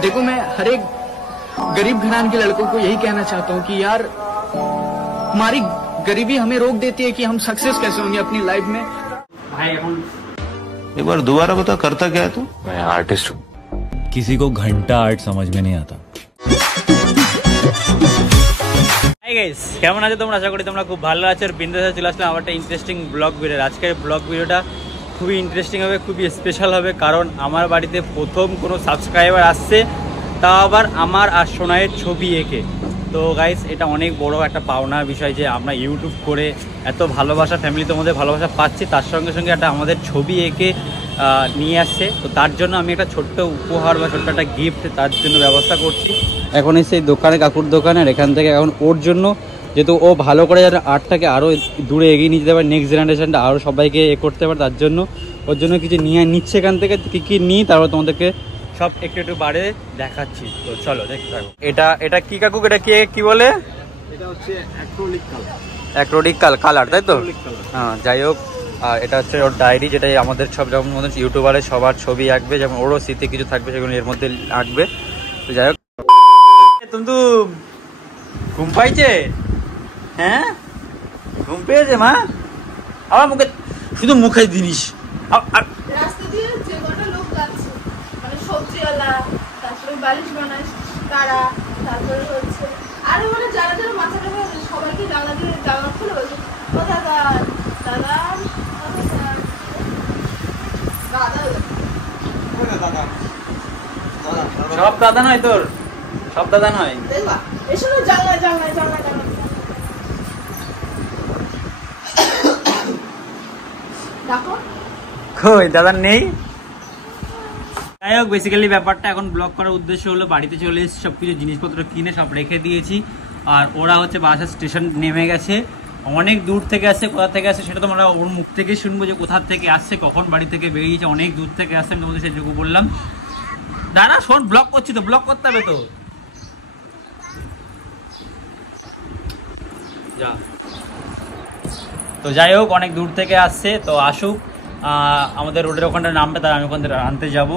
देखो मैं हर एक गरीब घराने के लड़कों को यही कहना चाहता हूँ कि यार हमारी गरीबी हमें रोक देती है कि हम सक्सेस कैसे होंगे अपनी लाइफ में। भाई एक बार दोबारा बता, करता क्या है तू? मैं आर्टिस्ट हूँ। किसी को घंटा आर्ट समझ में नहीं आता। হাই গাইস, কেমন আছো তোমরা? আশা করি তোমরা খুব ভালো আছো। আর বিন্দাসে চলে আসলাম আমার একটা ইন্টারেস্টিং ব্লগ ভিডিও। আজকের ব্লগ ভিডিওটা খুবই ইন্টারেস্টিং হবে, খুবই স্পেশাল হবে, কারণ আমার বাড়িতে প্রথম কোনো সাবস্ক্রাইবার আসছে, তাও আবার আমার আর সোনাইয়ের ছবি এঁকে। তো গাইস, এটা অনেক বড় একটা পাওনার বিষয় যে আমরা ইউটিউব করে এত ভালোবাসা, ফ্যামিলি তোমাদের ভালোবাসা পাচ্ছি, তার সঙ্গে সঙ্গে একটা আমাদের ছবি এঁকে নিয়ে আসছে। তো তার জন্য আমি একটা ছোট্ট উপহার বা ছোট্ট একটা গিফট তার জন্য ব্যবস্থা করছি। এখন এসে দোকানে, কাকুর দোকানে, আর এখান থেকে এখন ওর জন্য, যেহেতু ও ভালো করে যাতে আর্টটাকে আরও দূরে এগিয়ে নিয়ে যেতে পারে, নেক্সট জেনারেশনটা আরও সবাইকে করতে পারে, তার জন্য ওর জন্য কিছু নিচ্ছে এখান থেকে। কী কী নিই তারপর তোমাদেরকে সব একটু একটু বাড়ে দেখাচ্ছি। তো চলো দেখতে থাকো। এটা কি কাকু, এটা কি বলে? এটা হচ্ছে অ্যাক্রিলিক কালার, তাই তো? হ্যাঁ, যাই হোক। আর এটা হচ্ছে ওর ডায়েরি, যেটাই আমাদের সব যেমন ইউটিউবারের সবার ছবি আঁকবে, যেমন ওরও স্মৃতি কিছু থাকবে সেগুলো এর মধ্যে আঁকবে। তো যাই হোক, তুমি ঘুম পাইছে? হ্যাঁ, ঘুম পেয়েছে মা? আমার মুখে শুধু মুখে জিনিস। রাস্তা দিয়ে যে কটা লোক যাচ্ছে, মানে সবজিওয়ালা, তারপরে বালিশ বানায় তারা, তারপরে হচ্ছে আরো মানে যারা যারা মাথা টাকা, সবাইকে জানলা দিয়ে জানলা খুলে বলছে ও দাদা দাদা সব দাদা নয় তোর, সব দাদা নয়। এসব জানলা জানলা জানলা জানলা দেখো কই দাদা নেই। যাই হোক, বেসিক্যালি ব্যাপারটা এখন ব্লগ করার উদ্দেশ্য হলো বাড়িতে চলে এসেছি, সব কিছু জিনিসপত্র কিনে সব রেখে দিয়েছি। আর ওরা হচ্ছে বাসের স্টেশন নেমে গেছে, অনেক দূর থেকে আসছে। কোথা থেকে আসছে সেটা তোমরা ওর মুখ থেকে শুনবো, যে কোথা থেকে আসছে, কখন বাড়ি থেকে বেরিয়েছে। অনেক দূর থেকে আসছে, আমি তোমাদের সেটুকু বললাম। দাঁড়া শোন, ব্লগ করছি তো, ব্লগ করতে হবে তো। যা, তো যাই হোক, অনেক দূর থেকে আসছে, তো আসুক। আমাদের রোডের ওখানটা নামটা, তার আমি ওখান থেকে আনতে যাবো।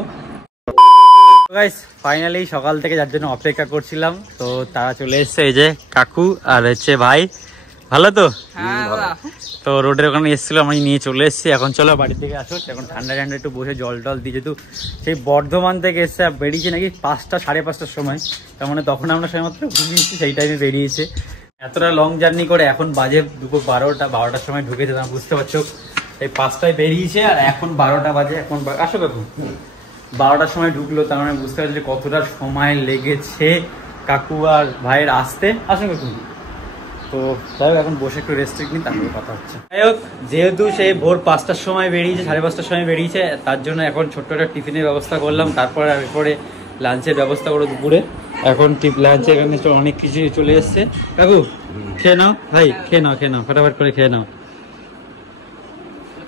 গাইস, ফাইনালি সকাল থেকে যার জন্য অপেক্ষা করছিলাম, তো তারা চলে এসছে। এই যে কাকু আর হচ্ছে ভাই, ভালো তো? তো রোডের ওখানে এসেছিলো, আমি নিয়ে চলে এসেছি। এখন চলো বাড়ির থেকে আসো, এখন ঠান্ডা ঠান্ডা একটু বসে জল টল দিয়ে, যেহেতু সেই বর্ধমান থেকে এসছে, বেরিয়েছে নাকি 5টা 5:30টার সময়, তার মানে তখন আমরা সময়মাত্র ঘুমিয়েছি, সেই টাইমে বেরিয়েছে। এতটা লং জার্নি করে এখন বাজে দুপুর 12টার সময় ঢুকেছে, তোমরা বুঝতে পারছো। এই 5টায় বেরিয়েছে আর এখন 12টা বাজে। এখন আসো কাকু, 12টার সময় ঢুকলো, তার মানে বুঝতে পারছি কতটা সময় লেগেছে কাকু আর ভাইয়ের আসতে। আসো কাকু। তো যাই হোক, এখন বসে একটু রেস্ট নিই, তারপরে কথা হচ্ছে। যাই হোক, যেহেতু সেই ভোর 5টার সময় বেরিয়েছে, 5:30টার সময় বেরিয়েছে, তার জন্য এখন ছোট্ট একটা টিফিনের ব্যবস্থা করলাম। তারপরে আর এরপরে লাঞ্চের ব্যবস্থা করো দুপুরে। এখন লাঞ্চে এখানে অনেক কিছু চলে এসছে। কাকু খেয়ে নাও, ভাই খেয়ে নাও, ফটাফট করে খেয়ে নাও।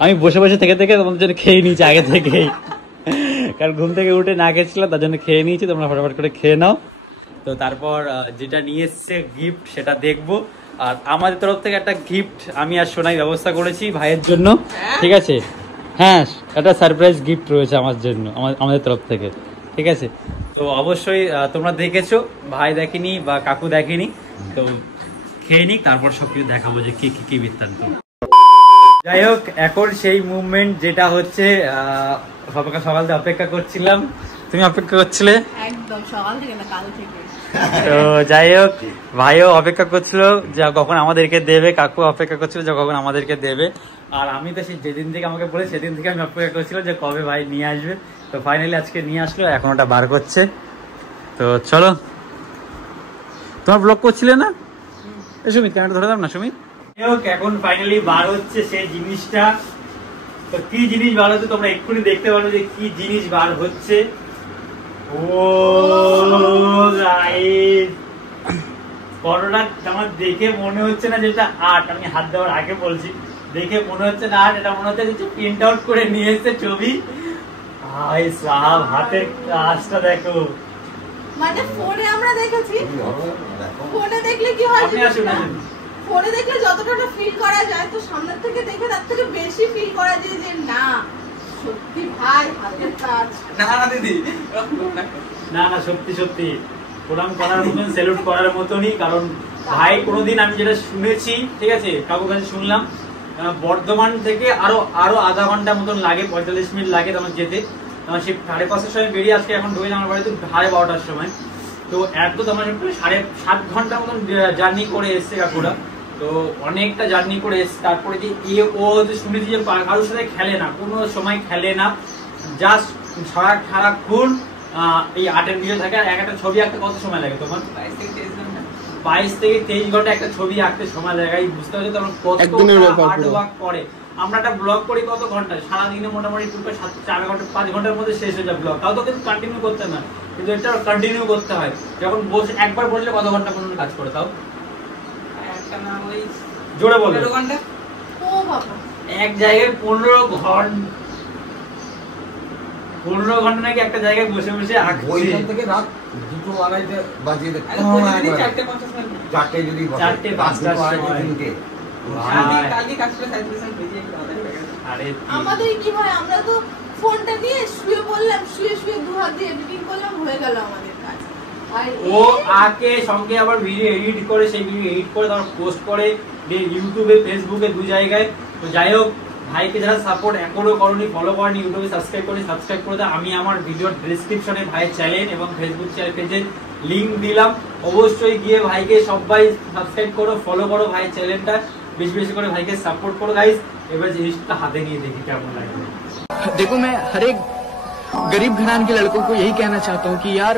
আমি বসে বসে থেকে তোমাদের জন্য খেয়ে নিয়েছি আগে থেকেই, কারণ ঘুম থেকে উঠে না খেয়েছিলাম, তার জন্য খেয়ে নিয়েছি। তোমরা ফটাফট করে খেয়ে নাও। তো তারপর যেটা নিয়ে এসছে গিফট, সেটা দেখবো। আর আমাদের তরফ থেকে একটা গিফট আমি আর সোনাই ব্যবস্থা করেছি ভাইয়ের জন্য, ঠিক আছে? হ্যাঁ, একটা সারপ্রাইজ গিফট রয়েছে আমার জন্য, আমাদের তরফ থেকে, ঠিক আছে? তো অবশ্যই তোমরা দেখেছো, ভাই দেখেনি বা কাকু দেখেনি, তো খেয়ে নিক, তারপর সব কিছু দেখাবো যে কি বৃত্তান্ত। যাই হোক, এখন সেই মুভমেন্ট যেটা হচ্ছে, সকাল থেকে অপেক্ষা করছিলাম। তুমি অপেক্ষা করছিলে? একদম সকাল থেকে না, কাল থেকে। তো যাই হোক, ভাইও অপেক্ষা করছিল যে কখন আমাদেরকে দেবে, কাকু অপেক্ষা করছিল যে কখন আমাদেরকে দেবে। আর আমি তো সেই যেদিন থেকে আমাকে বলে, সেদিন থেকে আমি অপেক্ষা করছিলাম যে কবে ভাই নিয়ে আসবে। তো ফাইনালি আজকে নিয়ে আসলো, এখন ওটা বার করছে। তো চলো, তোমার ব্লগ করছিলে না? সুমিত ক্যামেরা ধরে দাও না, সুমিত। এখন ফাইনালি বার হচ্ছে সেই জিনিসটা। তো কি জিনিস বার হচ্ছে তোমরা এক্ষুনি দেখতে পারো যে কি জিনিস বার হচ্ছে। ও গাইস, ফটোটা আমার দেখে মনে হচ্ছে না যেটা আর্ট। আমি হাত দেওয়ার আগে বলছি, দেখে মনে হচ্ছে না আর্ট, এটা মনে হচ্ছে কিছু প্রিন্ট আউট করে নিয়ে এসেছে ছবি। ভাই সাহেব, হাতের কাজটা দেখো। মানে ফোনে আমরা দেখেছি, ফোনে দেখলে কি হয়, ফোনে দেখলে যতটা ফিল করা যায়, তো সামনের থেকে দেখে তার থেকে বেশি ফিল করা যায় যে না সত্যি ভাই হাতের কাজ। না দিদি, না সত্যি সত্যি প্রণাম করার মতন, স্যালুট করার মতনই। কারণ ভাই কোনোদিন আমি যেটা শুনেছি, ঠিক আছে, কাকুর কাছে শুনলাম, বর্ধমান থেকে আরো আধা ঘন্টা মতন লাগে, 45 মিনিট লাগে তোমার যেতে। তোমার সে 5:30 সময় বেরিয়ে আজকে এখন ঢুকে আমার বাড়িতে 12:30 সময়। তো এত তোমার 7.5 ঘন্টা মতন জার্নি করে এসছে কাকুরা। তো অনেকটা জার্নি করে এসছে। তারপরে যে ও শুনেছি যে কারোর সাথে খেলে না, কোনো সময় খেলে না, জাস্ট সারাক্ষণ এই আর্টের ভিডিও থাকে। আর একটা ছবি আঁকতে কত সময় লাগে তোমার? 22 থেকে 23 ঘন্টা একটা ছবি আঁকতে সময় লাগে। বুঝতে পারছো তোমার কত হার্ড ওয়ার্ক করে। আমরা একটা ব্লগ করি কত ঘন্টা, সারাদিনে মোটামুটি 4 ঘন্টা 5 ঘন্টার মধ্যে শেষ হয়ে যায় ব্লগ। তাও তো কিন্তু কন্টিনিউ করতে না, কিন্তু এটা কন্টিনিউ করতে হয়। যখন একবার বসলে কত ঘন্টা পর্যন্ত কাজ করে? তাও জোরে বলো। 15 ঘন্টা। ও বাবা, এক জায়গায় 15 ঘন্টা নাকি একটা জায়গায় বসে বসে আঁকছে। ওইখান থেকে রাত 2-2:30 বাজিয়ে দেয়। 4টে যদি 4টে আমাদের কি হয়, আমরা তো ফোনটা নিয়ে শুয়ে পড়লাম, শুয়ে দু হাত দিয়ে এডিটিং করলাম, হয়ে গেল আমাদের কাজ। ও আকে সঙ্গে আবার ভিডিও এডিট করে, সেই ভিডিও এডিট করে তারপর পোস্ট করে ইউটিউবে, ফেসবুকে, 2 জায়গায়। তো যাই হোক, ভাইকে যারা সাপোর্ট এখনো করনি, ফলো করনি, ইউটিউবে সাবস্ক্রাইব করে দাও। আমি আমার ভিডিওর ডেসক্রিপশনে ভাইয়ের চ্যানেল এবং ফেসবুক পেজের লিংক দিলাম, অবশ্যই গিয়ে ভাইকে সবাই সাবস্ক্রাইব করো, ফলো করো ভাইয়ের চ্যানেলটা, বেশি বেশি করে ভাইকে সাপোর্ট করো গাইস। এবার জিনিসটা হাতে নিয়ে দেখি কেমন লাগে। देखो, मैं हर एक गरीब घरान के लड़कों को यही कहना चाहता हूँ कि यार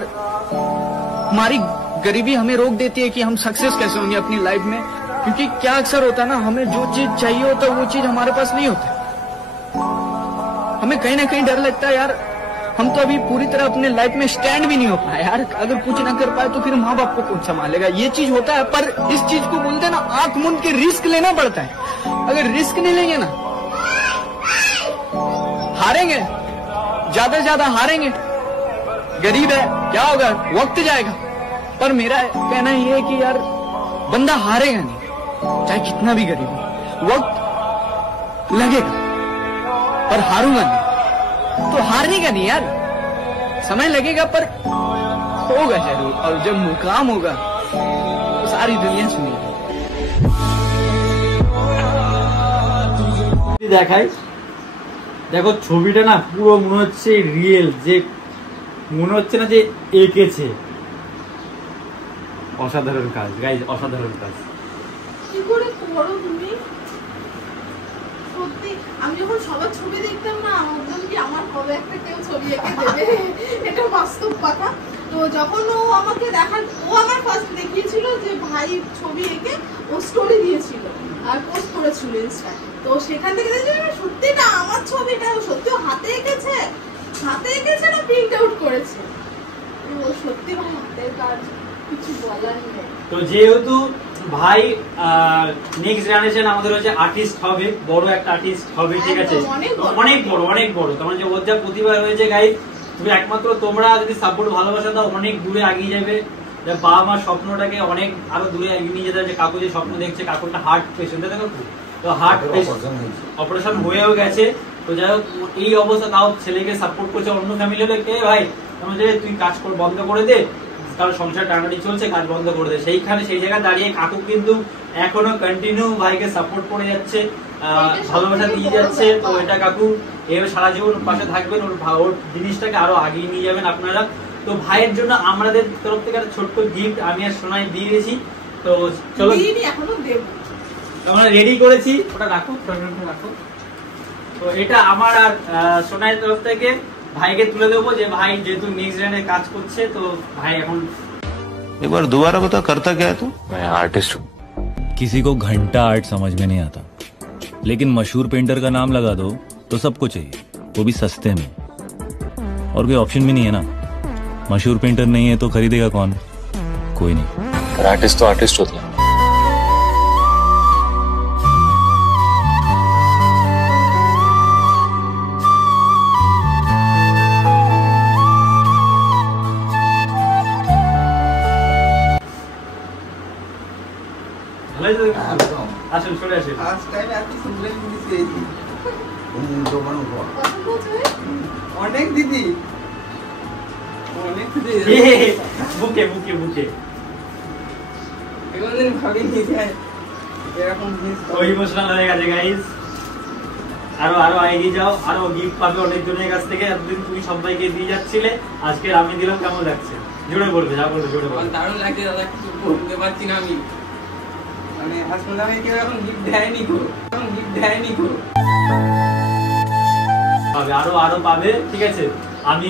हमारी गरीबी हमें रोक देती है कि हम सक्सेस कैसे होंगे अपनी लाइफ में। क्योंकि क्या अक्सर होता है ना, हमें जो चीज चाहिए होता है वो चीज हमारे पास नहीं होता। हमें कहीं ना कहीं डर लगता है यार, हम तो अभी पूरी तरह अपने लाइफ में स्टैंड भी नहीं हो पाए यार। अगर कुछ ना कर पाए तो फिर माँ बाप को कौन संभालेगा? ये चीज होता है। पर इस चीज को बोलते हैं ना, आंख मूंद के रिस्क लेना पड़ता है। अगर रिस्क नहीं लेंगे ना, हारेंगे, ज्यादा से ज्यादा हारेंगे। गरीब है, क्या होगा, वक्त जाएगा। पर मेरा कहना ये है कि यार बंदा हारेगा नहीं, चाहे कितना भी गरीब हो। वक्त लगेगा पर हारूंगा नहीं। तो हारने का नहीं यार, समय लगेगा पर होगा जरूर। और जब मुकाम होगा तो सारी दुनिया सुनेगी। দেখাই, দেখো ছবিটা না পুরো মনে হচ্ছে রিয়েল, যে মনে হচ্ছে না যে এঁকেছে। অসাধারণ কাজ গাইজ, অসাধারণ কাজ। কি করে করো তুমি? সত্যি আমি যখন সবার ছবি দেখতাম না, ভাবতাম কি আমার কবে একটা কেউ ছবি এঁকে দেবে। এটা বাস্তব কথা। তো যখন ও আমাকে ও আমার ফার্স্ট দেখিয়েছিল যে ভাই ছবি এঁকে ও স্টোরি দিয়েছিল আর পোস্ট করেছিল ইনস্টাগ্রামে। তো সেখান থেকে দেখলাম সত্যি না আমার ছবিটা সত্যি হাতে এঁকেছে না প্রিন্ট আউট করেছে। ও সত্যি ভাই হাতের কাজ, কিছু বলার নেই। তো যেহেতু ভাই নেক্সট জেনারেশন আমাদের হচ্ছে আর্টিস্ট হবে, বড় একটা আর্টিস্ট হবে, ঠিক আছে, অনেক বড়। তোমার যে ওর যা প্রতিভা রয়েছে গাইজ, তুমি একমাত্র তোমরা যদি সাপোর্ট ভালোবাসা দাও অনেক দূরে এগিয়ে যাবে। বাবা মার স্বপ্নটাকে অনেক আরো দূরে এগিয়ে নিয়ে যেতে। যে কাকু যে স্বপ্ন দেখছে, কাকুটা হার্ট পেশেন্ট, দেখো তো হার্ট অপারেশন হয়েও গেছে। তো যাই হোক, এই অবস্থা তাও ছেলেকে সাপোর্ট করছে। অন্য ফ্যামিলি হলে কে ভাই তুই কাজ বন্ধ করে দে, কারণ সংসার টানাটি চলছে, কাজ বন্ধ করে দেয়। সেই জায়গায় দাঁড়িয়ে কাকু কিন্তু এখনো কন্টিনিউ ভাইকে সাপোর্ট করে যাচ্ছে, ভালোবাসা দিয়ে যাচ্ছে। তো এটা কাকু এভাবে সারা জীবন পাশে থাকবেন, ওর জিনিসটাকে আরো আগিয়ে নিয়ে যাবেন আপনারা। তো ভাইয়ের জন্য আমাদের তরফ থেকে একটা ছোট্ট গিফট আমি আর সোনাই দিয়ে দিয়েছি। তো চলো, এখনো দেব, আমরা রেডি করেছি, ওটা রাখো। তো এটা আমার আর সোনাইয়ের তরফ থেকে ভাইকে তুলে দেবো, যে ভাই যেহেতু নেক্সট লাইনে কাজ করছে। তো ভাই এখন एक बार दोबारा बता, करता क्या है तू? मैं आर्टिस्ट हूँ। किसी को घंटा आर्ट समझ में नहीं आता, लेकिन मशहूर पेंटर का नाम लगा दो तो सबको चाहिए, वो भी सस्ते में। और कोई ऑप्शन भी नहीं है ना, मशहूर पेंटर नहीं है तो खरीदेगा कौन? कोई नहीं। आर्टिस्ट तो आर्टिस्ट होता है। আসুন, চলে আসুন। দোকানে ঘর। কত বলছো? অনেক দিদি অনেক দিদি বুকে বুকে বুকে কোনদিন ভাবিনি যে এরকম জিনিস ওই ইমোশনাল হয়ে গেছে গাইস। আরো আরো এগিয়ে যাও, আরো গিফট পাবে অনেক জনের কাছ থেকে। এতদিন তুমি সবাইকে দিয়ে যাচ্ছিলে, আজকে আমি দিলাম। কেমন লাগছে জোরে বলবে, যা বলবে জোরে বলবে। দারুণ লাগছে দাদা, কিছু বলতে পারছি না আমি। মানে আসলে আমি কেউ এখন গিফট দেয়নি গো, এখন গিফট দেয়নি গো। পাবে, আরো আরো পাবে, ঠিক আছে। আমি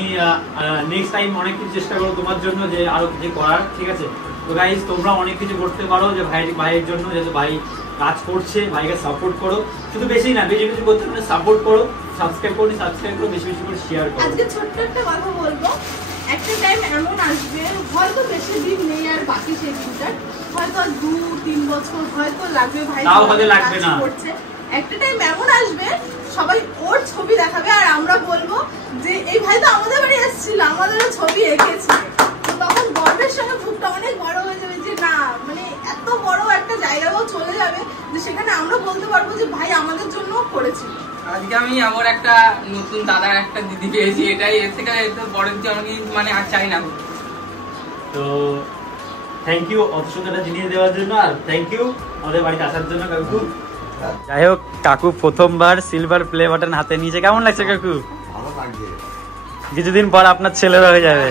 নেক্সট টাইম অনেক কিছু চেষ্টা করবো তোমার জন্য, যে আরো কিছু করার, ঠিক আছে। তো গাইস তোমরা অনেক কিছু করতে পারো, যে ভাইয়ের জন্য, যেহেতু ভাই কাজ করছে, ভাইকে সাপোর্ট করো। শুধু বেশি না, বেশি কিছু করতে মানে সাপোর্ট করো, সাবস্ক্রাইব করো, বেশি বেশি করে শেয়ার করো। আজকে ছোট্ট একটা কথা বলবো, একটা টাইম এমন আসবে, হয়তো বেশি দিন নেই আর বাকি সেই দিনটা, হয়তো আর 2-3 বছর হয়তো লাগবে, ভাই তাও হয়তো লাগবে না। একটা টাইম এমন আসবে সবাই ওর ছবি দেখাবে আর আমরা বলবো যে এই ভাই তো আমাদের বাড়ি এসেছিল, আমাদেরও ছবি এঁকেছে। তখন গর্বের সঙ্গে বুকটা অনেক বড় হয়ে যাবে, যে না মানে এত বড় একটা জায়গাও চলে যাবে যে সেখানে আমরা বলতে পারবো যে ভাই আমাদের জন্য করেছিল। আজকে আমি আমার একটা নতুন দাদার একটা দিদি পেয়েছি, এটাই এর থেকে বড় কিছু আমাকে মানে আর চাই না। তো থ্যাংক ইউ অত সুন্দর একটা জিনিস দেওয়ার জন্য, আর থ্যাংক ইউ আমাদের বাড়িতে আসার জন্য কাকু। যাই হোক, কাকু প্রথমবার সিলভার প্লে বাটন হাতে নিয়েছে। কেমন লাগছে কাকু? ভালো লাগছে। কিছুদিন পর আপনার ছেলের হয়ে যাবে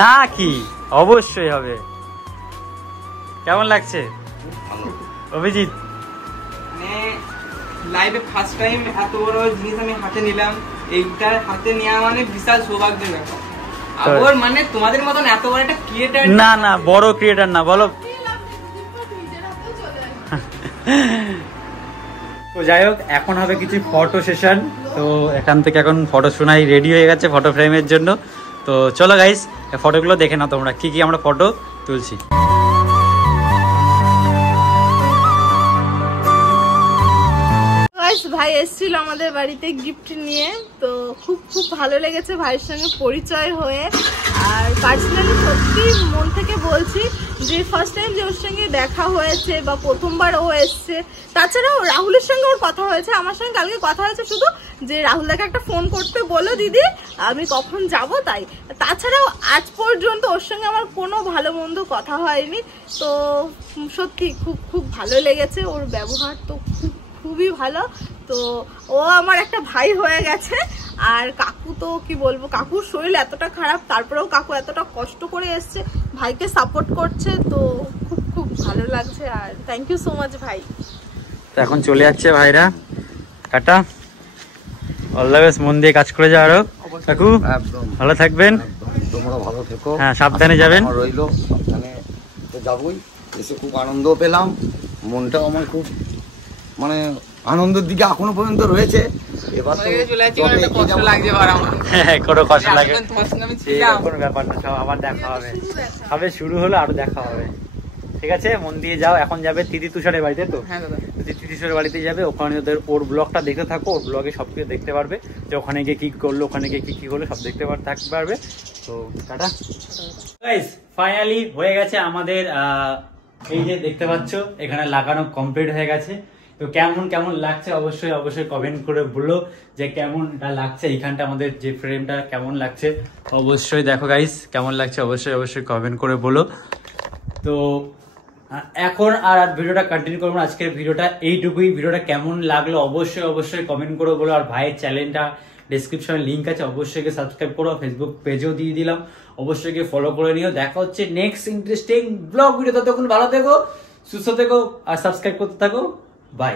না কি? অবশ্যই হবে। কেমন লাগছে অভিজিৎ? মানে লাইফে ফার্স্ট টাইম এত বড় জিনিস আমি হাতে নিলাম, এইটা হাতে নেওয়া মানে বিশাল সৌভাগ্যের ব্যাপার। আবার মানে তোমাদের মতন এত বড় একটা ক্রিয়েটার, না না বড় ক্রিয়েটার না, বলো। তো যাই হোক, এখন হবে কিছু ফটো সেশন। তো এখান থেকে এখন ফটো শোনাই রেডি হয়ে গেছে ফটো ফ্রেমের জন্য। তো চলো গাইস, ফটোগুলো দেখে নাও তোমরা, কি কি আমরা ফটো তুলছি। ভাই এসেছিল আমাদের বাড়িতে গিফট নিয়ে, তো খুব খুব ভালো লেগেছে ভাইয়ের সঙ্গে পরিচয় হয়ে। আর পার্সোনালি সত্যি মন থেকে বলছি যে ফার্স্ট টাইম যে ওর সঙ্গে দেখা হয়েছে বা প্রথমবার ও এসছে, তাছাড়াও রাহুলের সঙ্গে ওর কথা হয়েছে, আমার সঙ্গে কালকে কথা হয়েছে শুধু যে রাহুলদাকে একটা ফোন করতে বলো দিদি আমি কখন যাব, তাই। তাছাড়াও আজ পর্যন্ত ওর সঙ্গে আমার কোনো ভালো মন্দ কথা হয়নি। তো সত্যি খুব খুব ভালো লেগেছে, ওর ব্যবহার তো খুবই ভালো। তো ও আমার একটা ভাই হয়ে গেছে। আর কাকু তো কি বলবো, কাকুর শরীর এতটা খারাপ, তারপরেও কাকু এতটা কষ্ট করে এসছে, ভাইকে সাপোর্ট করছে। তো খুব খুব ভালো লাগছে, আর থ্যাংক ইউ সো মাচ ভাই। এখন চলে যাচ্ছে ভাইরা, টাটা, অল দ্য বেস্ট, মন দিয়ে কাজ করে যাও। আরো কাকু একদম ভালো থাকবেন, তোমরা ভালো থেকো। হ্যাঁ সাবধানে যাবেন। রইলো সাবধানে তো যাবই। এসে খুব আনন্দ পেলাম, মনটাও আমার খুব মানে আনন্দের দিকে এখনো পর্যন্ত রয়েছে। এবার তো কষ্ট লাগছে, কোনো কষ্ট লাগে ছিলাম কোনো ব্যাপার না, সব আবার দেখা হবে, সবে শুরু হলো, আরো দেখা হবে। ঠিক আছে, মন দিয়ে যাও। এখন যাবে তিথি তুষারের বাড়িতে। তো হ্যাঁ দাদা, তিথি তুষারের বাড়িতে যাবে, ওখানে ওর ব্লগটা দেখতে থাকো, ওর ব্লগে সবকিছু দেখতে পারবে, যে ওখানে গিয়ে কি করলো, ওখানে গিয়ে কি কি হলো সব দেখতে থাকতে পারবে। তো টাটা গাইস, ফাইনালি হয়ে গেছে আমাদের এই যে দেখতে পাচ্ছ এখানে লাগানো কমপ্লিট হয়ে গেছে। তো কেমন কেমন লাগছে অবশ্যই অবশ্যই কমেন্ট করে বলো, যে কেমনটা লাগছে এইখানটা, আমাদের যে ফ্রেমটা কেমন লাগছে অবশ্যই দেখো গাইস, কেমন লাগছে অবশ্যই অবশ্যই কমেন্ট করে বলো। তো এখন আর ভিডিওটা কন্টিনিউ করবো না, আজকের ভিডিওটা এইটুকুই। ভিডিওটা কেমন লাগলো অবশ্যই অবশ্যই কমেন্ট করে বলো। আর ভাইয়ের চ্যানেলটা ডেসক্রিপশনে লিঙ্ক আছে, অবশ্যই গিয়ে সাবস্ক্রাইব করো, ফেসবুক পেজও দিয়ে দিলাম, অবশ্যই গিয়ে ফলো করে নিও। দেখা হচ্ছে নেক্সট ইন্টারেস্টিং ব্লগ ভিডিও। ততক্ষণ ভালো থেকো, সুস্থ থেকো, আর সাবস্ক্রাইব করতে থাকো। বাই।